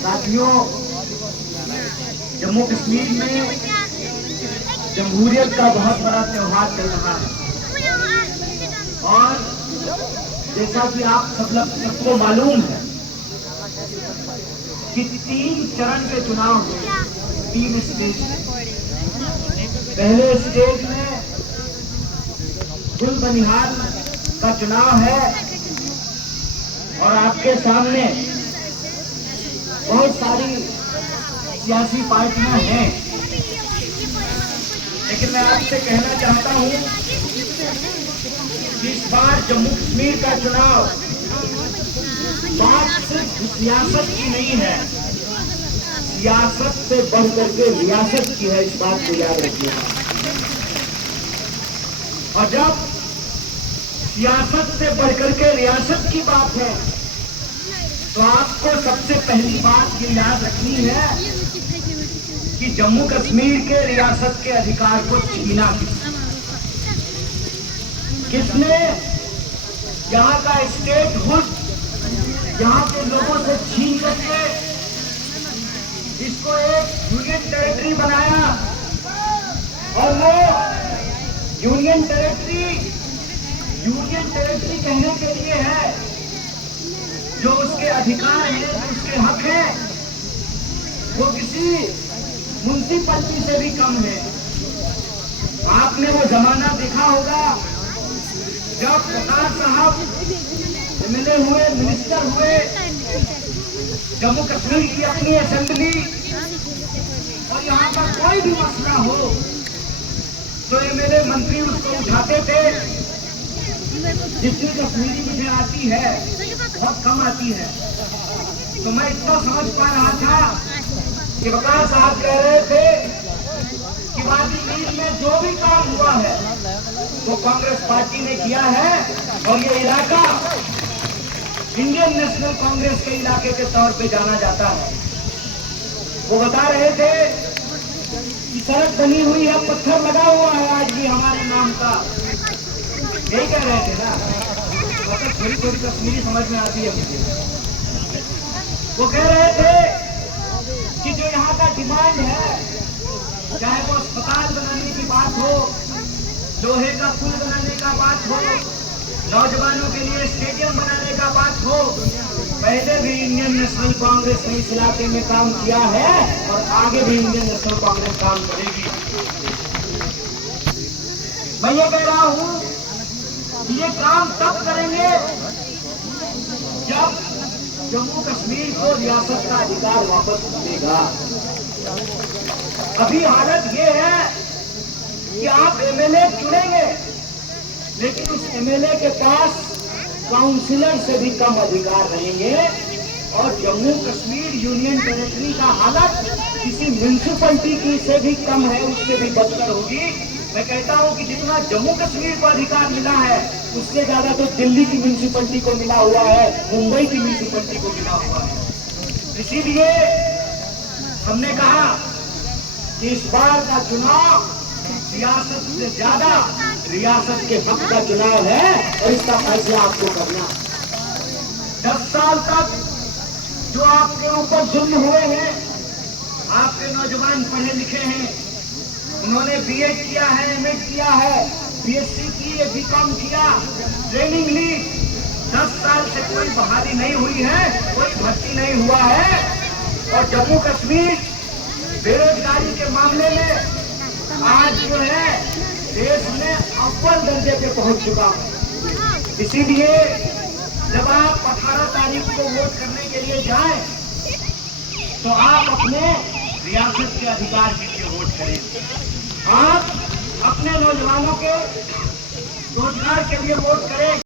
साथियों, जम्मू कश्मीर में जमहूरियत का बहुत बड़ा त्योहार चल रहा है और जैसा कि आप सबको मालूम है कि 3 चरण के चुनाव हुए, 3 स्टेज। पहले स्टेज में कुल बनिहाल का चुनाव है और आपके सामने बहुत सारी सियासी पार्टियां हैं, लेकिन मैं आपसे कहना चाहता हूं कि इस बार जम्मू कश्मीर का चुनाव बात सिर्फ सियासत की नहीं है, सियासत से बढ़ करके रियासत की है। इस बात को याद रखिएगा। और जब सियासत से बढ़कर के रियासत की बात है तो आपको सबसे पहली बात ये याद रखनी है कि जम्मू कश्मीर के रियासत के अधिकार को छीना किसने? यहाँ का स्टेटहुड यहाँ के लोगों से छीन करके इसको एक यूनियन टेरिटरी बनाया और वो यूनियन टेरिटरी कहने के लिए है जो उसके अधिकार हैं, जो उसके हक हैं, वो किसी म्युनिसिपैलिटी से भी कम है। आपने वो जमाना देखा होगा जब प्रकाश साहब एमएलए हुए, मिनिस्टर हुए, जम्मू कश्मीर की अपनी असेंबली और यहाँ पर कोई भी मसला हो तो एमएलए मंत्री उसको उठाते थे। जितनी कश्मीरी मुझे आती है बहुत कम आती है, तो मैं इतना समझ पा रहा था कि प्रकाश साहब कह रहे थे कि वादी मीर में जो भी काम हुआ है वो कांग्रेस पार्टी ने किया है और ये इलाका इंडियन नेशनल कांग्रेस के इलाके के तौर पे जाना जाता है। वो बता रहे थे कि सड़क बनी हुई है, पत्थर लगा हुआ है आज भी हमारे नाम का। यही कह रहे थे ना, मतलब थोड़ी थोड़ी कश्मीरी समझ में आती है मुझे। वो कह रहे थे कि जो यहाँ का डिमांड है, चाहे वो अस्पताल बनाने की बात हो, लोहे का पुल बनाने का बात हो, नौजवानों के लिए स्टेडियम बनाने का बात हो, पहले भी इंडियन नेशनल कांग्रेस ने इस इलाके में काम किया है और आगे भी इंडियन नेशनल कांग्रेस काम करेगी। मैं ये कह रहा हूँ ये काम तब करेंगे जब जम्मू कश्मीर को रियासत का अधिकार वापस मिलेगा। अभी हालत ये है कि आप एमएलए चुनेंगे लेकिन उस एमएलए के पास काउंसिलर से भी कम अधिकार रहेंगे और जम्मू कश्मीर यूनियन टेरिटरी का हालत किसी म्युनिसिपैलिटी की से भी कम है, उससे भी बदतर होगी। मैं कहता हूं कि जितना जम्मू कश्मीर को अधिकार मिला है उससे ज्यादा तो दिल्ली की म्युनिसिपैलिटी को मिला हुआ है, मुंबई की म्युनिसिपैलिटी को मिला हुआ है। इसीलिए हमने कहा कि इस बार का चुनाव सियासत से ज्यादा रियासत के हक का चुनाव है और इसका फैसला आपको करना। 10 साल तक जो आपके ऊपर जुल्म हुए हैं, आपके नौजवान पढ़े लिखे हैं, उन्होंने बीएड किया है, एमएड किया है, बीएससी की, बीकॉम किया, ट्रेनिंग ली, 10 साल से कोई बहाली नहीं हुई है, कोई भर्ती नहीं हुआ है और जम्मू कश्मीर बेरोजगारी के मामले में आज जो है देश में अव्वल दर्जे पे पहुंच चुका है। इसीलिए जब आप 18 तारीख को वोट करने के लिए जाएं तो आप अपने रियासत के अधिकार के लिए वोट करें। आप अपने नौजवानों के रोजगार के लिए वोट करें।